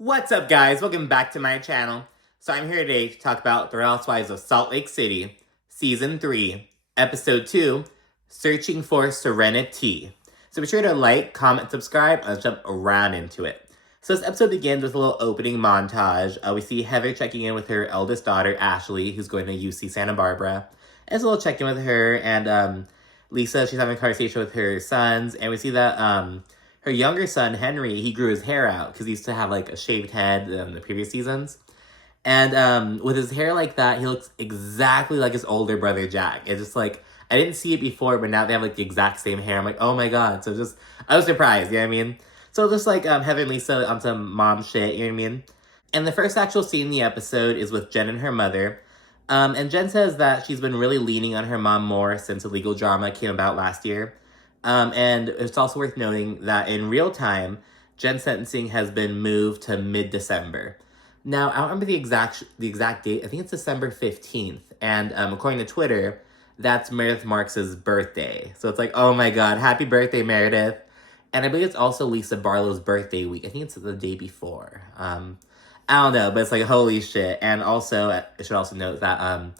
What's up, guys? Welcome back to my channel. So I'm here today to talk about The Housewives of Salt Lake City, Season 3, Episode 2, Searching for Sereni-Tea. So be sure to like, comment, subscribe, and let's jump right into it. So this episode begins with a little opening montage. We see Heather checking in with her eldest daughter, Ashley, who's going to UC Santa Barbara. And it's a little check-in with her, and Lisa, she's having a conversation with her sons, and we see that her younger son, Henry, he grew his hair out because he used to have like a shaved head in the previous seasons. And with his hair like that, he looks exactly like his older brother, Jack. It's just like, I didn't see it before, but now they have like the exact same hair. I'm like, oh my god. So just, I was surprised, you know what I mean? So just like Heather and Lisa on some mom shit, you know what I mean? And the first actual scene in the episode is with Jen and her mother. And Jen says that she's been really leaning on her mom more since the legal drama came about last year. And it's also worth noting that in real time, Jen's sentencing has been moved to mid-December. Now, I don't remember the exact date. I think it's December 15th. And according to Twitter, that's Meredith Marks' birthday. So it's like, oh my god, happy birthday, Meredith. And I believe it's also Lisa Barlow's birthday week. I think it's the day before. I don't know, but it's like, holy shit. And also, I should also note that on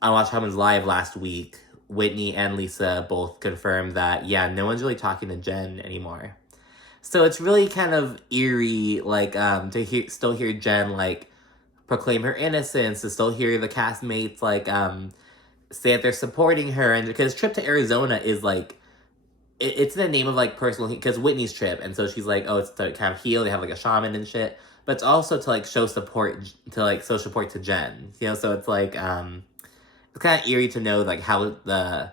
Watch Happens Live last week, Whitney and Lisa both confirmed that, yeah, no one's really talking to Jen anymore. So it's really kind of eerie, like, to still hear Jen, like, proclaim her innocence, to still hear the castmates, like, say that they're supporting her, and because trip to Arizona is, like, it's in the name of, like, personal, because Whitney's trip, and so she's like, oh, it's to kind of heal, they have, like, a shaman and shit, but it's also to, like, show support to Jen, you know, so it's, like, it's kind of eerie to know, like, how the,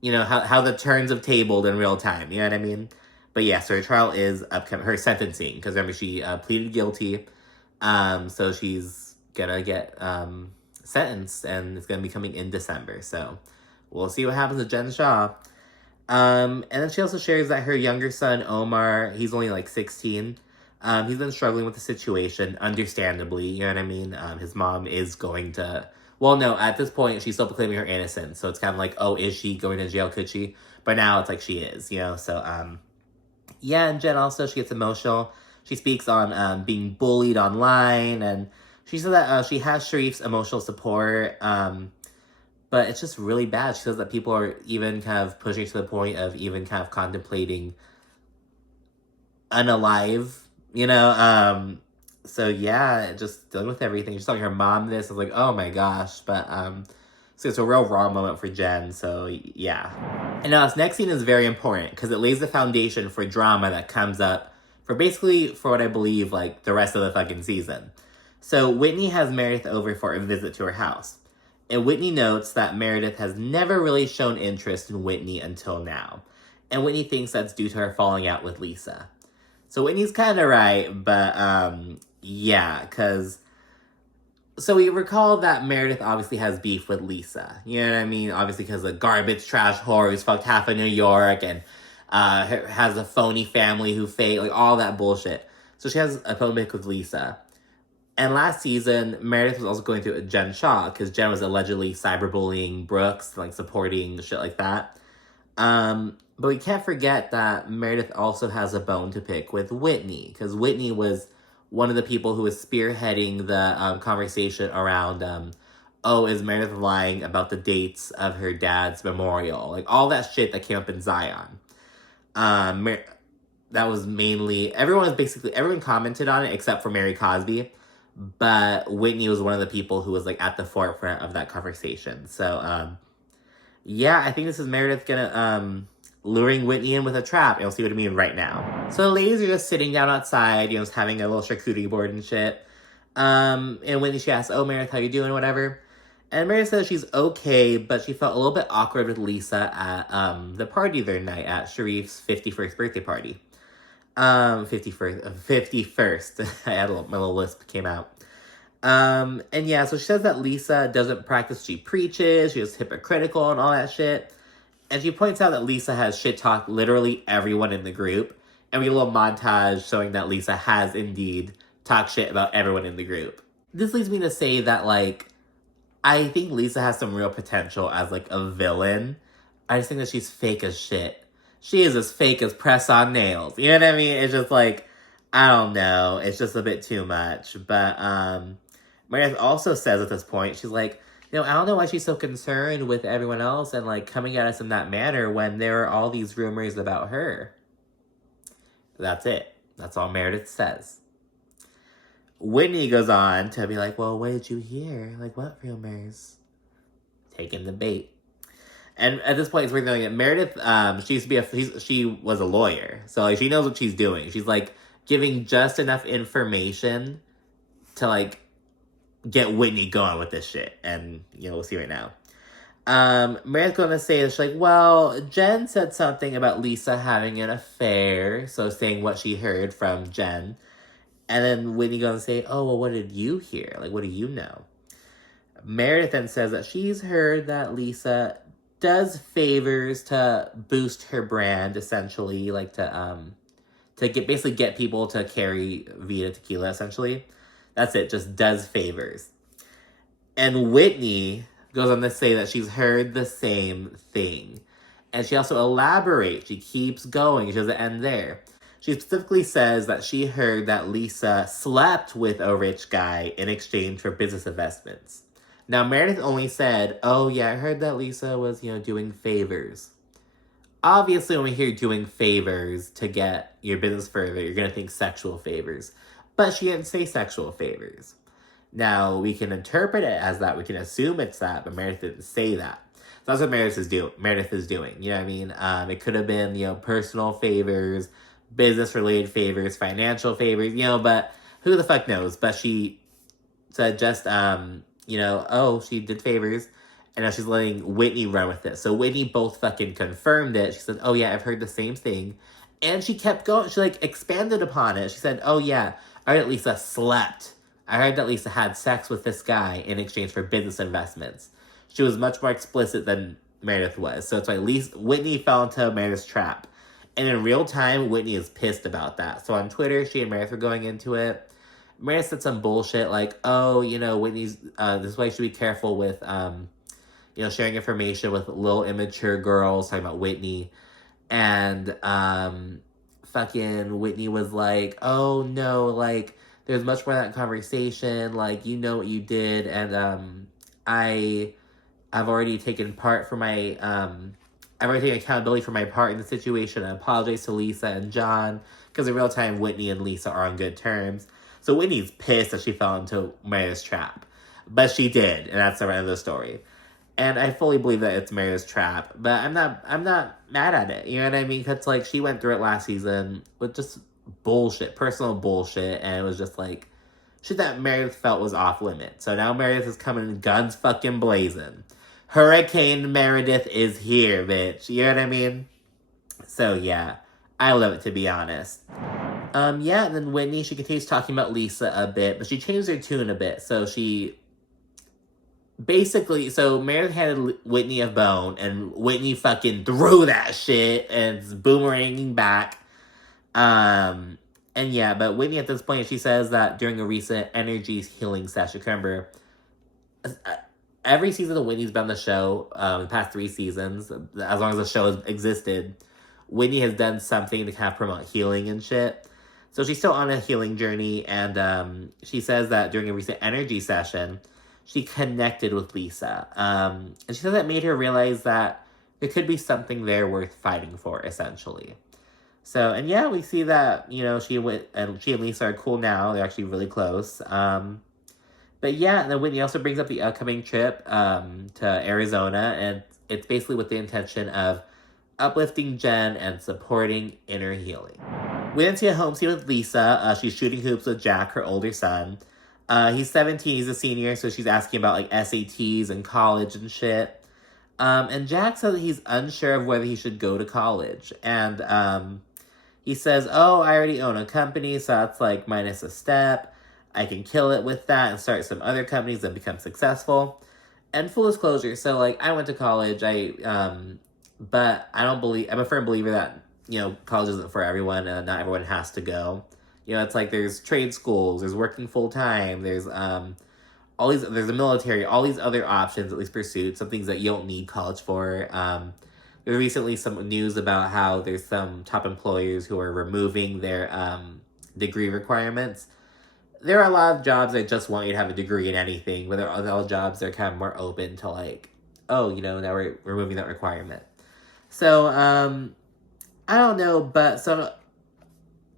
you know, how the turns have tabled in real time, you know what I mean? But yeah, so her trial is upcoming, her sentencing, because remember, she pleaded guilty, so she's gonna get sentenced, and it's gonna be coming in December, so we'll see what happens to Jen Shah. And then she also shares that her younger son, Omar, he's only like 16, he's been struggling with the situation, understandably, you know what I mean? His mom is going to... Well, no, at this point, she's still proclaiming her innocence, so it's kind of like, oh, is she going to jail? Could she? But now it's like she is, you know? So, yeah, and Jen also, she gets emotional. She speaks on being bullied online, and she said that she has Sharif's emotional support, but it's just really bad. She says that people are even kind of pushing to the point of even kind of contemplating unalive, you know? So yeah, just dealing with everything. She's telling her mom this. I was like, oh my gosh. But so it's a real raw moment for Jen. So yeah. And now this next scene is very important because it lays the foundation for drama that comes up for basically, for what I believe, like the rest of the fucking season. So Whitney has Meredith over for a visit to her house. And Whitney notes that Meredith has never really shown interest in Whitney until now. And Whitney thinks that's due to her falling out with Lisa. So Whitney's kind of right, but yeah, because... So we recall that Meredith obviously has beef with Lisa. You know what I mean? Obviously because the garbage trash whore who's fucked half of New York and has a phony family who fake, like all that bullshit. So she has a polemic with Lisa. And last season, Meredith was also going through a Jen Shah because Jen was allegedly cyberbullying Brooks, like supporting shit like that. But we can't forget that Meredith also has a bone to pick with Whitney because Whitney was one of the people who was spearheading the conversation around, oh, is Meredith lying about the dates of her dad's memorial? Like, all that shit that came up in Zion. That was mainly... Everyone commented on it except for Mary Cosby. But Whitney was one of the people who was, like, at the forefront of that conversation. So, yeah, I think this is Meredith gonna, luring Whitney in with a trap. You'll see what I mean right now. So the ladies are just sitting down outside, you know, just having a little charcuterie board and shit. And Whitney, she asks, oh, Meredith, how you doing, whatever. And Meredith says she's okay, but she felt a little bit awkward with Lisa at, the party the other night, at Sharif's 51st birthday party. 51st. I had my little lisp came out. And yeah, so she says that Lisa doesn't practice, she preaches, she's hypocritical and all that shit. And she points out that Lisa has shit-talked literally everyone in the group. And we get a little montage showing that Lisa has indeed talked shit about everyone in the group. This leads me to say that, like, I think Lisa has some real potential as, like, a villain. I just think that she's fake as shit. She is as fake as press-on nails. You know what I mean? It's just, like, I don't know. It's just a bit too much. But Meredith also says at this point, she's like, I don't know why she's so concerned with everyone else and like coming at us in that manner when there are all these rumors about her. That's it. That's all Meredith says. Whitney goes on to be like, well, what did you hear? Like, what rumors? Taking the bait. And at this point, it's worth noting that Meredith, she was a lawyer. So, like, she knows what she's doing. She's, like, giving just enough information to, like, get Whitney going with this shit. And, we'll see right now. Meredith's going to say that she's like, well, Jen said something about Lisa having an affair. So, saying what she heard from Jen. And then Whitney going to say, oh, well, what did you hear? Like, what do you know? Meredith then says that she's heard that Lisa does favors to boost her brand, essentially, like to get people to carry Vita tequila, essentially. That's it, just does favors. And Whitney goes on to say that she's heard the same thing. And she also elaborates, she keeps going, she doesn't end there. She specifically says that she heard that Lisa slept with a rich guy in exchange for business investments. Now, Meredith only said, oh, yeah, I heard that Lisa was, doing favors. Obviously, when we hear doing favors to get your business further, you're going to think sexual favors. But she didn't say sexual favors. Now, we can interpret it as that. We can assume it's that, but Meredith didn't say that. So that's what Meredith is doing. You know what I mean? It could have been, personal favors, business-related favors, financial favors, but who the fuck knows? But she said just, she did favors, and now she's letting Whitney run with it. So Whitney both fucking confirmed it. She said, oh yeah, I've heard the same thing. And she kept going. She, expanded upon it. She said, oh yeah, I heard that Lisa slept. I heard that Lisa had sex with this guy in exchange for business investments. She was much more explicit than Meredith was. So it's why Whitney fell into Meredith's trap. And in real time, Whitney is pissed about that. So on Twitter, she and Meredith were going into it. Meredith said some bullshit like, oh, Whitney's, this is why you should be careful with, sharing information with little immature girls, talking about Whitney. And, fucking Whitney was like, oh, no, like, there's much more to that conversation, like, you know what you did, and, I've already taken I've already taken accountability for my part in the situation. I apologize to Lisa and John, because in real time, Whitney and Lisa are on good terms. So Whitney's pissed that she fell into Meredith's trap. But she did, and that's the end of the story. And I fully believe that it's Meredith's trap, but I'm not mad at it. You know what I mean? Because, she went through it last season with just bullshit, personal bullshit, and it was just, shit that Meredith felt was off limit. So now Meredith is coming guns fucking blazing. Hurricane Meredith is here, bitch. You know what I mean? So, yeah. I love it, to be honest. And then Whitney, she continues talking about Lisa a bit, but she changed her tune a bit. So she... Basically, so Meredith handed Whitney a bone, and Whitney fucking threw that shit, and it's boomeranging back. But Whitney at this point, she says that during a recent energy healing session, remember, every season of Whitney's been on the show, the past 3 seasons, as long as the show has existed, Whitney has done something to kind of promote healing and shit. So she's still on a healing journey, and she says that during a recent energy session, she connected with Lisa. And she said that made her realize that there could be something there worth fighting for, essentially. So, and yeah, we see that, she and Lisa are cool now. They're actually really close. But yeah, and then Whitney also brings up the upcoming trip to Arizona, and it's basically with the intention of uplifting Jen and supporting inner healing. We then see a home scene with Lisa. She's shooting hoops with Jack, her older son. He's 17, he's a senior, so she's asking about, SATs and college and shit. And Jack says that he's unsure of whether he should go to college. And he says, oh, I already own a company, so that's, minus a step. I can kill it with that and start some other companies and become successful. And full disclosure, so, I went to college, but I'm a firm believer that, college isn't for everyone, and not everyone has to go. It's there's trade schools, there's working full-time, there's there's the military, all these other options, at least pursued, some things that you don't need college for. There's recently some news about how there's some top employers who are removing their degree requirements. There are a lot of jobs that just want you to have a degree in anything, but there are other jobs that are kind of more open to like, oh, now we're removing that requirement. So, I don't know, but so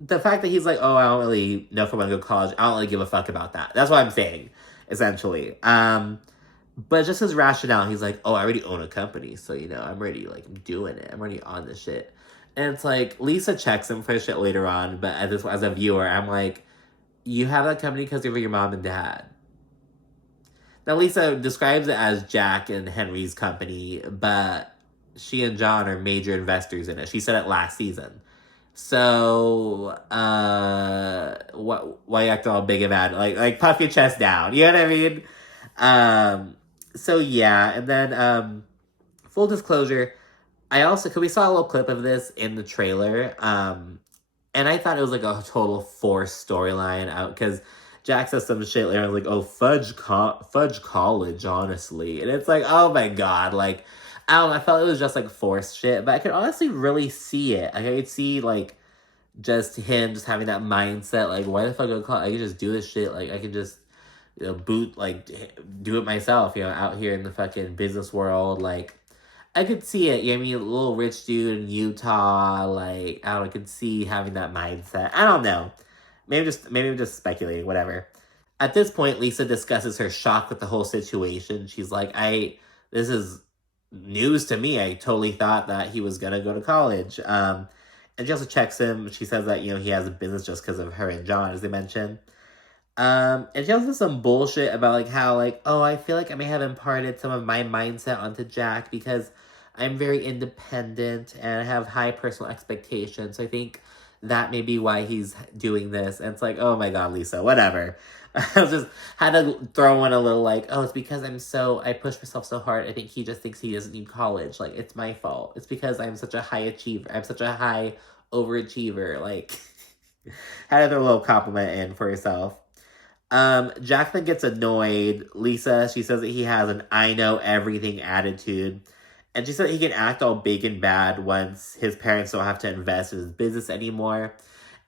the fact that he's like, oh, I don't really know if I want to go to college, I don't really give a fuck about that. That's what I'm saying, essentially. But just his rationale, he's like, oh, I already own a company, so, I'm already, like, doing it. I'm already on this shit. And it's like, Lisa checks him for shit later on, but as a viewer, I'm like, you have that company because of your mom and dad. Now, Lisa describes it as Jack and Henry's company, but she and John are major investors in it. She said it last season. So, why you act all big and bad? Like puff your chest down. You know what I mean? So yeah, and then, full disclosure, cause we saw a little clip of this in the trailer, and I thought it was like a total forced storyline out, cause Jack says some shit later, like, oh, fudge college, honestly. And it's like, oh my god, like, I don't know, I felt it was just like forced shit, but I could honestly really see it. Like, I could see, like, just him just having that mindset, like, why the fuck go college? I could just do this shit, like, I could just, do it myself, out here in the fucking business world, like, I could see it, a little rich dude in Utah, like, I don't know, I could see having that mindset. I don't know. Maybe I'm just speculating, whatever. At this point, Lisa discusses her shock with the whole situation. She's like, this is news to me. I totally thought that he was gonna go to college. And she also checks him. She says that, he has a business just because of her and John, as they mentioned. And she also says some bullshit about, like, how, like, oh, I feel like I may have imparted some of my mindset onto Jack because I'm very independent and I have high personal expectations. So I think that may be why he's doing this. And it's like, oh my god, Lisa, whatever. I just had to throw in a little, like, oh, it's because I push myself so hard. I think he just thinks he doesn't need college. Like, it's my fault. It's because I'm such a high achiever. I'm such a high overachiever. Like, had to throw a little compliment in for yourself. Jacqueline gets annoyed. Lisa, she says that he has an I know everything attitude. And she said he can act all big and bad once his parents don't have to invest in his business anymore.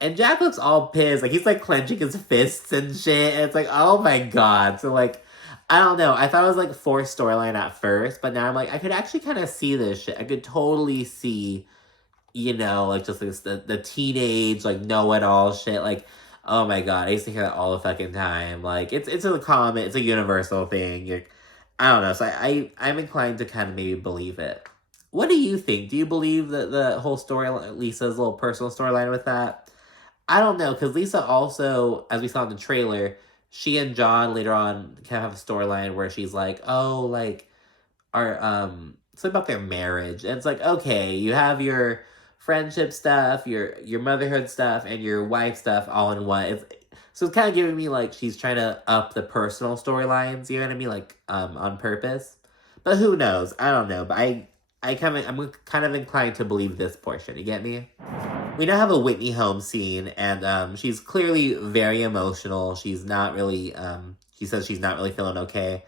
And Jack looks all pissed. Like, he's, like, clenching his fists and shit. And it's like, oh my god. So, like, I don't know. I thought it was, like, forced storyline at first. But now I'm like, I could actually kind of see this shit. I could totally see, like, just like the teenage, like, know-it-all shit. Like, oh my god, I used to hear that all the fucking time. Like, it's a common, it's a universal thing. I don't know, so I'm inclined to kind of maybe believe it. What do you think? Do you believe that the whole story, Lisa's little personal storyline with that? I don't know, because Lisa also, as we saw in the trailer, she and John later on kind of have a storyline where she's like, oh, like, something about their marriage. And it's like, okay, you have your friendship stuff, your motherhood stuff, and your wife stuff all in one. So it's kind of giving me, like, she's trying to up the personal storylines, you know what I mean? Like, on purpose. But who knows? I don't know. But I'm kind of inclined to believe this portion. You get me? We now have a Whitney home scene, and she's clearly very emotional. She's not really, she says she's not really feeling okay.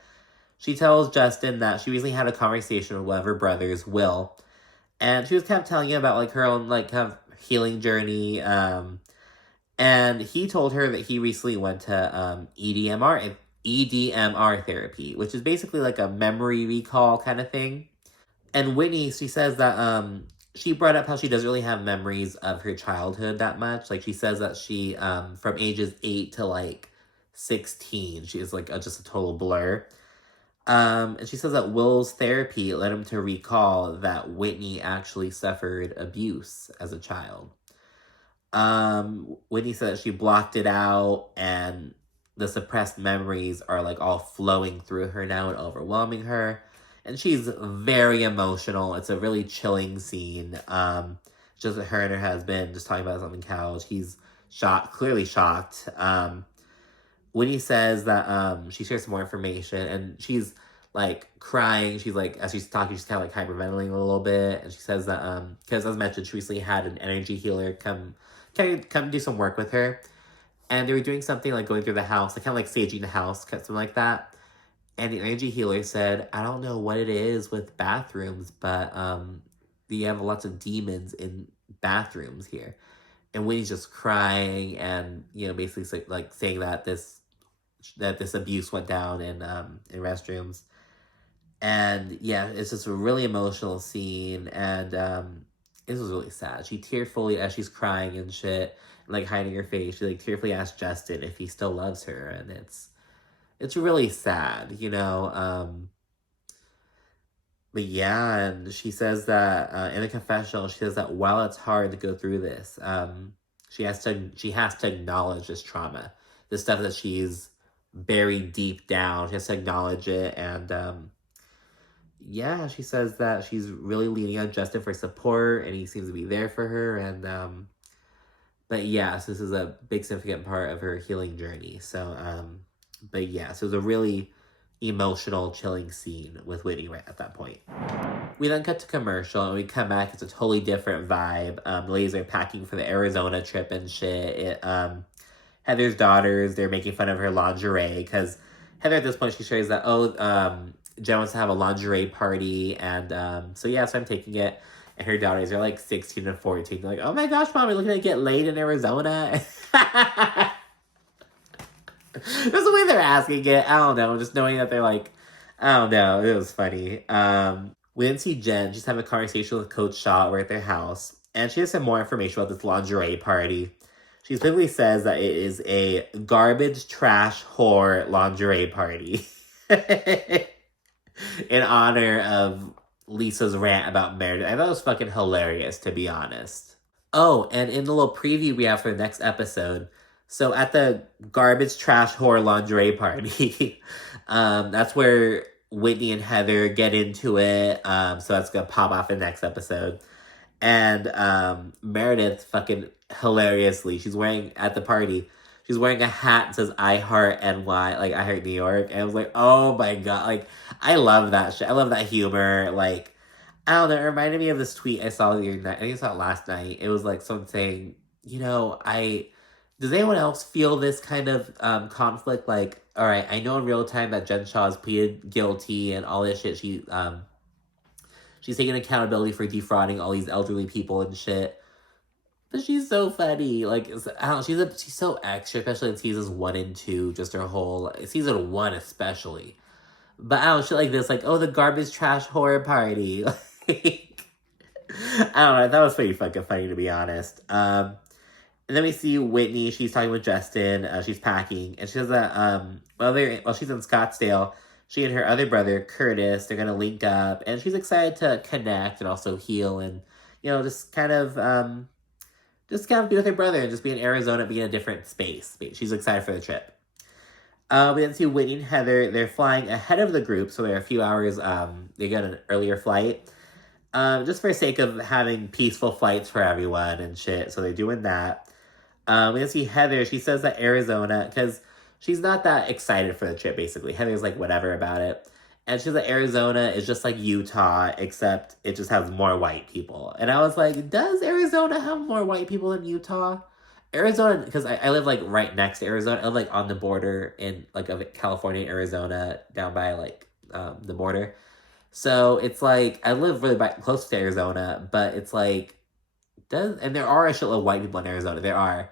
She tells Justin that she recently had a conversation with one of her brothers, Will, and she was kind of telling him about, like, her own, like, kind of healing journey, and he told her that he recently went to EDMR therapy, which is basically like a memory recall kind of thing. And Whitney, she says that she brought up how she doesn't really have memories of her childhood that much. Like, she says that she, from ages 8 to, like, 16, she is, like, just a total blur. And she says that Will's therapy led him to recall that Whitney actually suffered abuse as a child. Whitney said that she blocked it out, and the suppressed memories are, like, all flowing through her now and overwhelming her. And she's very emotional. It's a really chilling scene. Just her and her husband just talking about something on the couch. He's shocked, clearly shocked. Whitney says that she shares some more information, and she's, like, crying. She's, like, as she's talking, she's kind of, like, hyperventilating a little bit. And she says that because, as mentioned, she recently had an energy healer come do some work with her. And they were doing something, like, going through the house, like, kind of like saging the house, something like that. And the energy healer said, I don't know what it is with bathrooms, but you have lots of demons in bathrooms here. and Whitney's just crying and, basically like saying that this abuse went down in restrooms. And yeah, it's just a really emotional scene, and it was really sad. She tearfully, as she's crying and shit, and, like hiding her face, she like tearfully asks Justin if he still loves her, and it's really sad, But yeah, and she says that in the confessional, she says that while it's hard to go through this, she has to acknowledge this trauma, the stuff that she's buried deep down. She has to acknowledge it, and yeah, she says that she's really leaning on Justin for support, and he seems to be there for her. And but yes, this is a big significant part of her healing journey. So but yeah, so it was a really emotional, chilling scene with Whitney right at that point. We then cut to commercial, and we come back. It's a totally different vibe. The ladies are packing for the Arizona trip and shit. Heather's daughters, they're making fun of her lingerie, because Heather at this point, she shares that, Jen wants to have a lingerie party, and so I'm taking it. And her daughters are like 16 and 14. They're like, oh my gosh, Mom, we're looking to get laid in Arizona. That's the way they're asking it. I don't know. Just knowing that they're like, I don't know. It was funny. We didn't see Jen. She's having a conversation with Coach Shah. We're at their house. And she has some more information about this lingerie party. She specifically says that it is a garbage, trash, whore lingerie party. In honor of Lisa's rant about Meredith. I thought it was fucking hilarious, to be honest. Oh, and in the little preview we have for the next episode, so at the garbage, trash, whore lingerie party, that's where Whitney and Heather get into it. So that's gonna pop off in the next episode. And Meredith, fucking hilariously, she's wearing, at the party, she's wearing a hat that says I Heart NY, like I Heart New York. And I was like, oh my God. Like, I love that shit. I love that humor. Like, I don't know. It reminded me of this tweet I saw the other night. I think I saw it last night. It was like someone saying, does anyone else feel this kind of conflict? Like, all right, I know in real time that Jen Shah's pleaded guilty and all this shit. She's taking accountability for defrauding all these elderly people and shit. But she's so funny. Like, I don't know, she's so extra, especially in seasons 1 and 2, just her whole, season 1 especially. But I don't know, shit like this, like, oh, the garbage trash horror party. Like, I don't know, that was pretty fucking funny, to be honest. And then we see Whitney, she's talking with Justin, she's packing, and she says that, while she's in Scottsdale, she and her other brother, Curtis, they're gonna link up, and she's excited to connect and also heal and, just kind of be with her brother and just be in Arizona, be in a different space. She's excited for the trip. We then see Whitney and Heather. They're flying ahead of the group, so they're a few hours, they get an earlier flight. Just for the sake of having peaceful flights for everyone and shit, so they're doing that. We then see Heather. She says that Arizona, because she's not that excited for the trip, basically. Heather's like, whatever about it. And she says that Arizona is just like Utah, except it just has more white people. And I was like, does Arizona have more white people than Utah? Arizona, because I live like right next to Arizona. I live like on the border in like of California, Arizona, down by like the border. So it's like, I live really close to Arizona, but it's like, and there are a shitload of white people in Arizona. There are.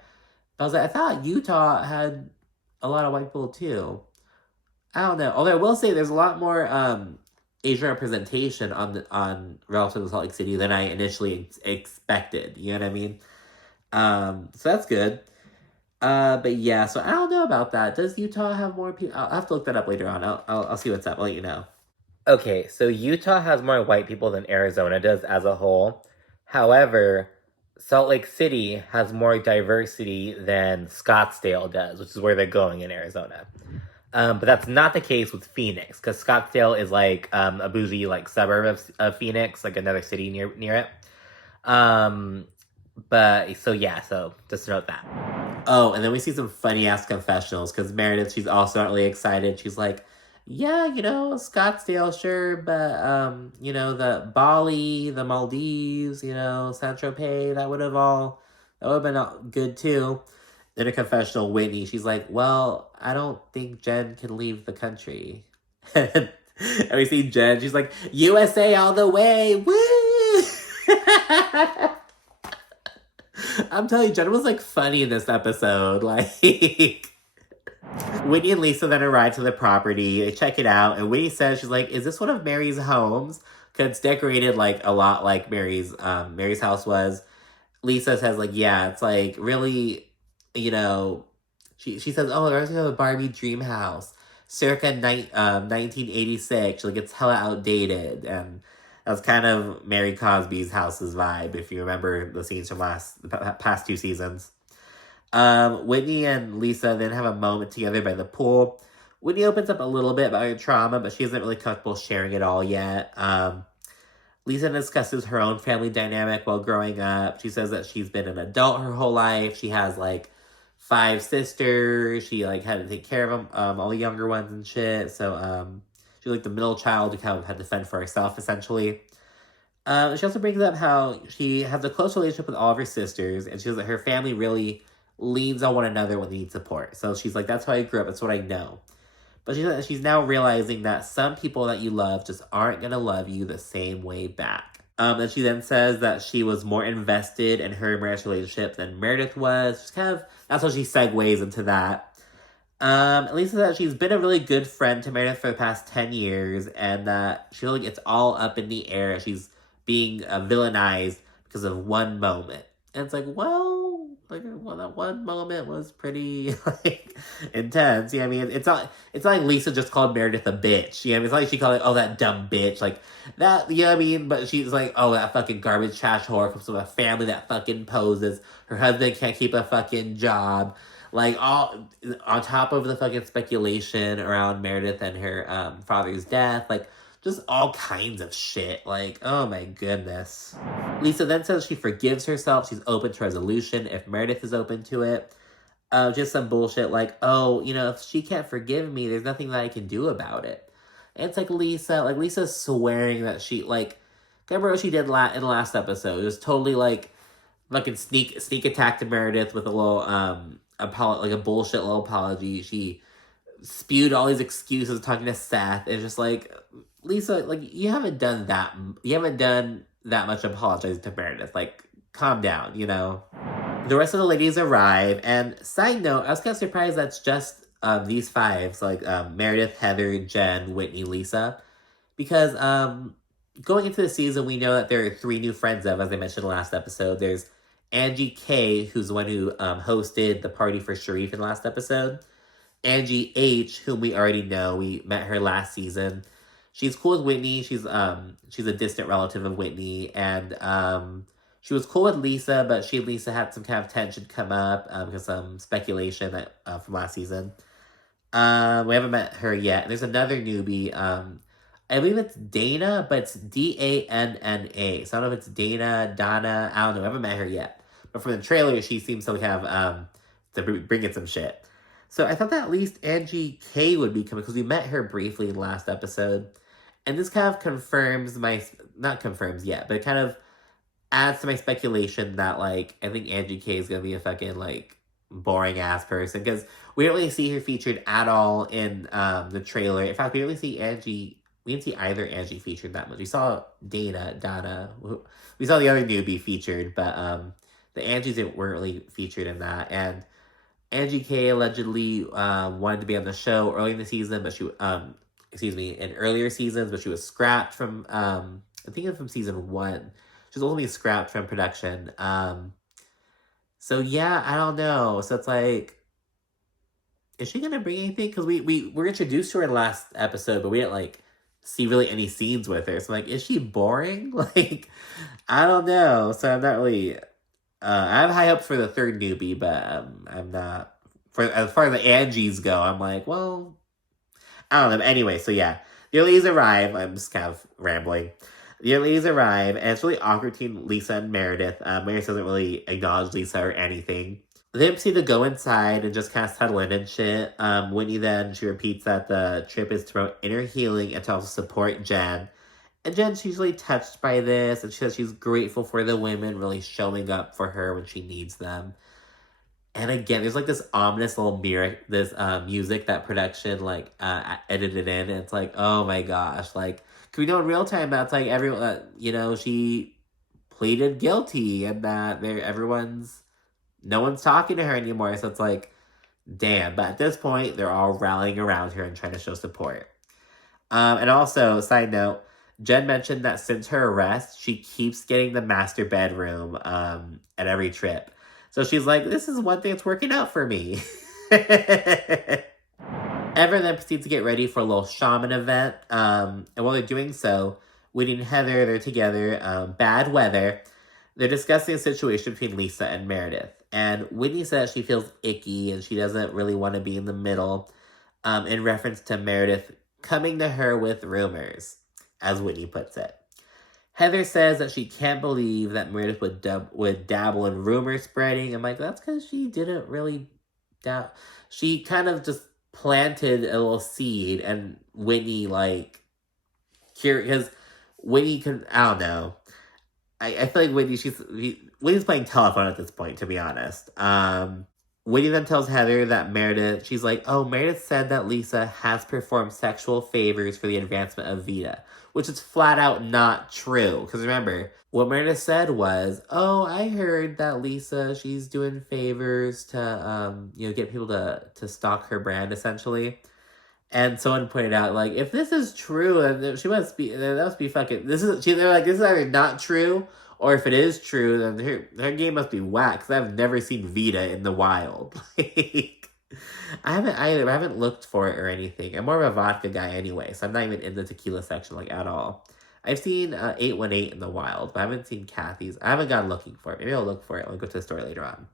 But I was like, I thought Utah had a lot of white people too. I don't know. Although I will say there's a lot more Asian representation on relative to Salt Lake City than I initially expected. You know what I mean? So that's good. But yeah, so I don't know about that. Does Utah have more people? I'll have to look that up later on. I'll see what's up. I'll let you know. Okay, so Utah has more white people than Arizona does as a whole. However, Salt Lake City has more diversity than Scottsdale does, which is where they're going in Arizona. But that's not the case with Phoenix, because Scottsdale is like a bougie like suburb of Phoenix, like another city near it. But so just note that. Oh, and then we see some funny ass confessionals, because Meredith, she's also not really excited. She's like, yeah, Scottsdale, sure, but the Bali, the Maldives, Saint-Tropez, that would have been good too. In a confessional, Whitney, she's like, well, I don't think Jen can leave the country. And we see Jen, she's like, USA all the way, woo! I'm telling you, Jen was like funny in this episode. Like, Whitney and Lisa then arrive to the property. They check it out, and Whitney says she's like, "Is this one of Mary's homes? Cause it's decorated like a lot like Mary's house was." Lisa says like, "Yeah, it's like really, you know." She says, "Oh, there's a Barbie dream house, circa 1986. Like it's hella outdated." And that's kind of Mary Cosby's house's vibe, if you remember the scenes from the past two seasons. Whitney and Lisa then have a moment together by the pool. Whitney opens up a little bit about her trauma, but she isn't really comfortable sharing it all yet. Lisa discusses her own family dynamic while growing up. She says that she's been an adult her whole life. She has like 5 sisters. She like had to take care of them, all the younger ones and shit. So she's like the middle child who kind of had to fend for herself essentially. She also brings up how she has a close relationship with all of her sisters, and she says that her family really leans on one another when they need support. So she's like, that's how I grew up. That's what I know. But she's now realizing that some people that you love just aren't going to love you the same way back. And she then says that she was more invested in her marriage relationship than Meredith was. Just kind of, that's how she segues into that. Lisa said that she's been a really good friend to Meredith for the past 10 years, and that she feels like it's all up in the air. She's being villainized because of one moment. And it's like, well, like that one moment was pretty like intense. Yeah, I mean, it's not like Lisa just called Meredith a bitch. Yeah, I mean, it's not like she called it, oh, that dumb bitch, like that. Yeah, I mean, but she's like, oh, that fucking garbage trash whore comes from a family that fucking poses. Her husband can't keep a fucking job. Like all on top of the fucking speculation around Meredith and her father's death, like just all kinds of shit. Like, oh my goodness. Lisa then says she forgives herself. She's open to resolution if Meredith is open to it. Just some bullshit like, oh, if she can't forgive me, there's nothing that I can do about it. And it's like Lisa's swearing that she, like, remember what she did in the last episode? It was totally like, fucking sneak attack to Meredith with a little, like a bullshit little apology. She spewed all these excuses talking to Seth. It's just like, Lisa, like, you haven't done that much apologizing to Meredith. Like, calm down, The rest of the ladies arrive, and side note, I was kind of surprised that's just these 5, so like Meredith, Heather, Jen, Whitney, Lisa, because going into the season, we know that there are 3 new friends of, as I mentioned in the last episode. There's Angie K, who's the one who hosted the party for Sharif in the last episode. Angie H, whom we already know, we met her last season. She's cool with Whitney. She's a distant relative of Whitney, and she was cool with Lisa, but she and Lisa had some kind of tension come up because some speculation that from last season. We haven't met her yet. There's another newbie. I believe it's Dana, but it's Danna. So I don't know if it's Donna. I don't know. I haven't met her yet. But from the trailer, she seems to have to bring in some shit. So I thought that at least Angie K would be coming, because we met her briefly in the last episode. And this kind of confirms not confirms yet, but it kind of adds to my speculation that, like, I think Angie K is going to be a fucking, like, boring-ass person. Because we don't really see her featured at all in the trailer. In fact, we didn't see either Angie featured that much. We saw Donna. We saw the other newbie featured, but the Angies weren't really featured in that. And Angie K allegedly wanted to be on the show early in the season, but in earlier seasons, but she was scrapped from, I think from season 1. She was only scrapped from production. So yeah, I don't know. So it's like, is she gonna bring anything? Because we were introduced to her in the last episode, but we didn't like see really any scenes with her. So I'm like, is she boring? Like, I don't know. So I'm not really. I have high hopes for the 3rd newbie, but I'm not. As far as the Angies go, I'm like, well, I don't know. Anyway, so yeah, the ladies arrive. I'm just kind of rambling. The ladies arrive, and it's really awkward between Lisa and Meredith. Meredith doesn't really acknowledge Lisa or anything. They proceed to go inside and just kind of settle in and shit. Whitney then, she repeats that the trip is to promote inner healing and to also support Jen. And Jen's usually touched by this, and she says she's grateful for the women really showing up for her when she needs them. And again, there's like this ominous little music that production like edited in, and it's like, oh my gosh, like, cause we know in real time that's like everyone, she pleaded guilty, and that everyone's no one's talking to her anymore. So it's like, damn. But at this point, they're all rallying around her and trying to show support. And also, side note, Jen mentioned that since her arrest, she keeps getting the master bedroom at every trip. So she's like, this is one thing that's working out for me. Ever then proceeds to get ready for a little shaman event. And while they're doing so, Whitney and Heather, they're together, bad weather. They're discussing a situation between Lisa and Meredith. And Whitney says she feels icky and she doesn't really want to be in the middle, in reference to Meredith coming to her with rumors, as Whitney puts it. Heather says that she can't believe that Meredith would dabble in rumor spreading. I'm like, that's because she didn't really doubt. She kind of just planted a little seed, and Whitney, like, because Whitney can, I don't know. I feel like Whitney's playing telephone at this point, to be honest. Whitney then tells Heather that Meredith, she's like, oh, Meredith said that Lisa has performed sexual favors for the advancement of Vita, which is flat out not true. Because remember, what Meredith said was, oh, I heard that Lisa, she's doing favors to, get people to stock her brand, essentially. And someone pointed out, like, if this is true, then that must be fucking, they're like, this is either not true, or if it is true, then her game must be whack, because I've never seen Vita in the wild. Like, I haven't looked for it or anything. I'm more of a vodka guy anyway, so I'm not even in the tequila section, like, at all. I've seen 818 in the wild, but I haven't seen Kathy's. I haven't gone looking for it. Maybe I'll look for it. I'll go to the story later on.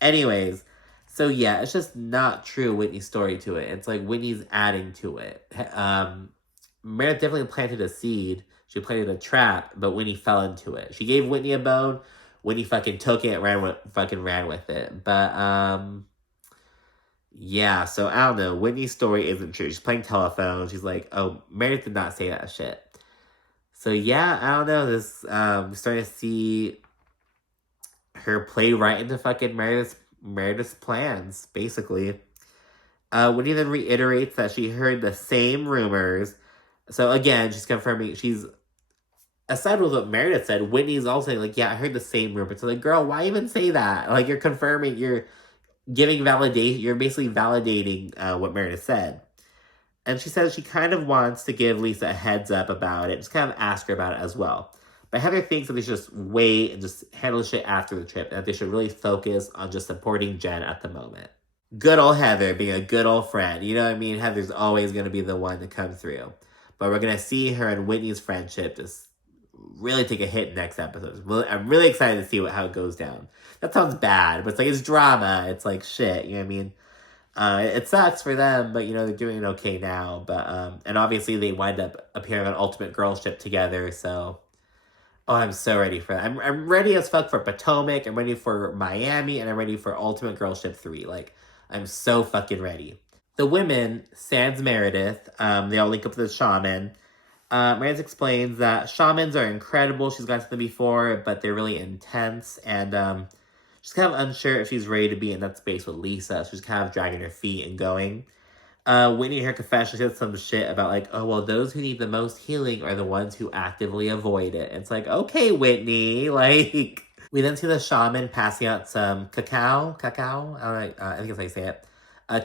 Anyways, so yeah, it's just not true Whitney's story to it. It's like Whitney's adding to it. Meredith definitely planted a seed. She planted a trap, but Whitney fell into it. She gave Whitney a bone. Whitney fucking took it and ran with it. But, yeah, so I don't know. Whitney's story isn't true. She's playing telephone. She's like, oh, Meredith did not say that shit. So yeah, I don't know. This, we're starting to see her play right into fucking Meredith's plans, basically. Whitney then reiterates that she heard the same rumors. So again, she's confirming, aside with what Meredith said, Whitney's also saying, like, yeah, I heard the same rumors. So like, girl, why even say that? Like, you're confirming, you're giving validation, you're basically validating what Meredith said. And she says she kind of wants to give Lisa a heads up about it, just kind of ask her about it as well. But Heather thinks that they should just wait and just handle shit after the trip, and that they should really focus on just supporting Jen at the moment. Good old Heather being a good old friend. You know what I mean? Heather's always going to be the one to come through. But we're going to see her and Whitney's friendship just really take a hit next episode. I'm really excited to see how it goes down. That sounds bad, but it's like, it's drama. It's like shit, you know what I mean? It sucks for them, but, they're doing okay now. But, and obviously they wind up appearing on Ultimate Girlship together, so... Oh, I'm so ready for that. I'm ready as fuck for Potomac, I'm ready for Miami, and I'm ready for Ultimate Girlship 3. Like, I'm so fucking ready. The women, sans Meredith, they all link up with the shaman. Meredith explains that shamans are incredible. She's gone to them before, but they're really intense, and she's kind of unsure if she's ready to be in that space with Lisa. So she's kind of dragging her feet and going. Whitney, in her confession, said some shit about, like, oh, well, those who need the most healing are the ones who actively avoid it. And it's like, okay, Whitney, like... We then see the shaman passing out some cacao, I think that's how you say it,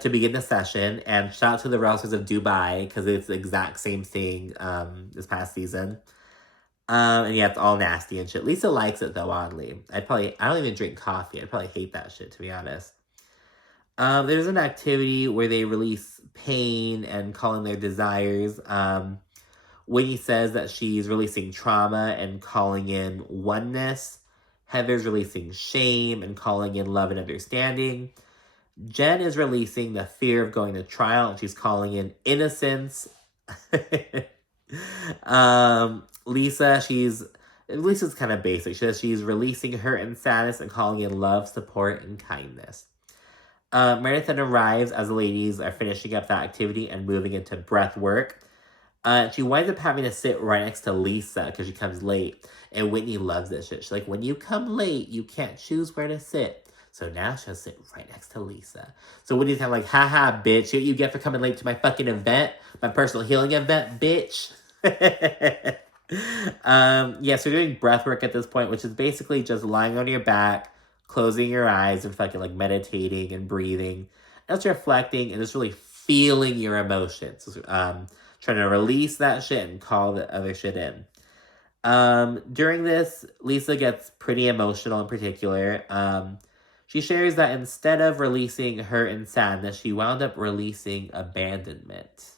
to begin the session. And shout out to the Roasters of Dubai, because it's the exact same thing this past season. And yeah, it's all nasty and shit. Lisa likes it, though, oddly. I don't even drink coffee. I'd probably hate that shit, to be honest. There's an activity where they release pain and call in their desires. Whitney says that she's releasing trauma and calling in oneness. Heather's releasing shame and calling in love and understanding. Jen is releasing the fear of going to trial, and she's calling in innocence. Lisa's kind of basic. She says she's releasing hurt and sadness and calling in love, support, and kindness. Meredith then arrives as the ladies are finishing up that activity and moving into breath work. She winds up having to sit right next to Lisa because she comes late. And Whitney loves this shit. She's like, when you come late, you can't choose where to sit. So now she'll sit right next to Lisa. So Whitney's kind of like, haha, bitch. What you get for coming late to my fucking event? My personal healing event, bitch. Yeah, so we're doing breath work at this point, which is basically just lying on your back, closing your eyes and fucking like meditating and breathing. And just reflecting and just really feeling your emotions. Trying to release that shit and call the other shit in. During this, Lisa gets pretty emotional in particular. She shares that instead of releasing hurt and sadness, she wound up releasing abandonment.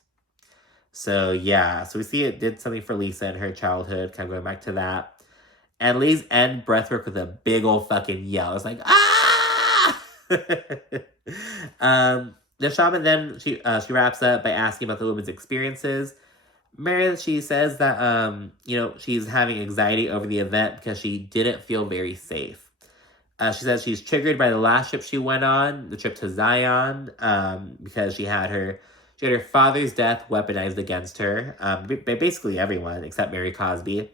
So yeah, so we see it did something for Lisa in her childhood, kind of going back to that. And Lee's end breathwork with a big old fucking yell. It's like, ah! The shaman then, she wraps up by asking about the woman's experiences. Meredith, she says that, she's having anxiety over the event because she didn't feel very safe. She says she's triggered by the last trip she went on, the trip to Zion, because she had her father's death weaponized against her, by basically everyone except Mary Cosby.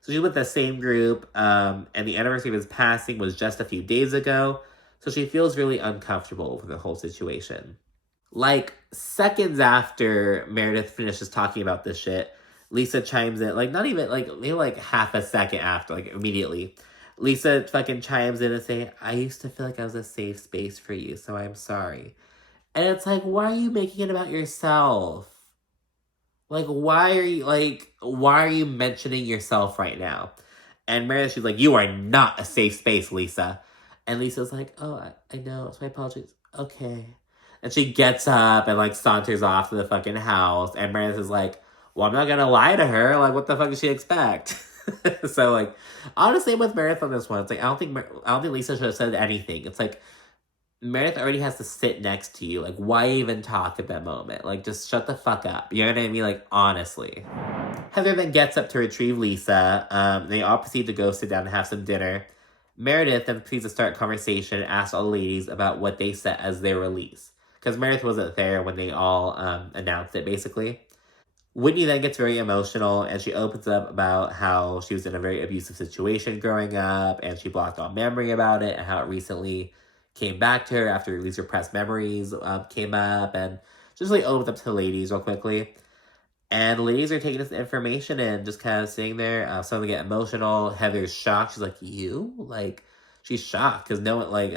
So she's with the same group, and the anniversary of his passing was just a few days ago, so she feels really uncomfortable with the whole situation. Like, seconds after Meredith finishes talking about this shit, Lisa chimes in, like, not even, like, maybe, like, half a second after, like, immediately. Lisa fucking chimes in and say, I used to feel like I was a safe space for you, so I'm sorry. And it's like, why are you making it about yourself? Like, why are you mentioning yourself right now? And Meredith, she's like, you are not a safe space, Lisa. And Lisa's like, oh, I know, it's my apologies. Okay. And she gets up and, like, saunters off to the fucking house. And Meredith is like, well, I'm not gonna lie to her. Like, what the fuck does she expect? So, like, honestly, with Meredith on this one, it's like, I don't think Lisa should have said anything. It's like, Meredith already has to sit next to you. Like, why even talk at that moment? Like, just shut the fuck up. You know what I mean? Like, honestly. Heather then gets up to retrieve Lisa. They all proceed to go sit down and have some dinner. Meredith then proceeds to start a conversation and asks all the ladies about what they set as their release. Because Meredith wasn't there when they all announced it, basically. Whitney then gets very emotional and she opens up about how she was in a very abusive situation growing up and she blocked all memory about it and how it recently came back to her after these repressed memories came up, and just really opens up to the ladies real quickly. And the ladies are taking this information and just kind of sitting there. Some of them get emotional. Heather's shocked. She's like, you? Like, she's shocked because no one, like,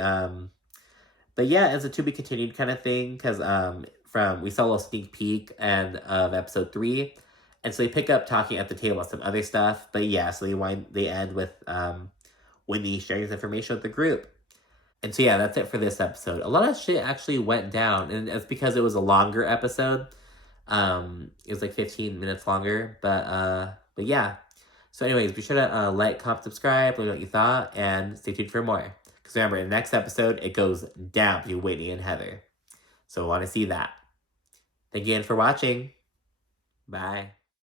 but yeah, it's a to be continued kind of thing because we saw a little sneak peek of episode 3, and so they pick up talking at the table about some other stuff. But yeah, so they end with Whitney sharing this information with the group. And so yeah, that's it for this episode. A lot of shit actually went down, and it's because it was a longer episode. It was like 15 minutes longer, but yeah. So anyways, be sure to like, comment, subscribe, let me know what you thought, and stay tuned for more. Because remember, in the next episode, it goes down between Whitney and Heather. So I want to see that. Thank you again for watching. Bye.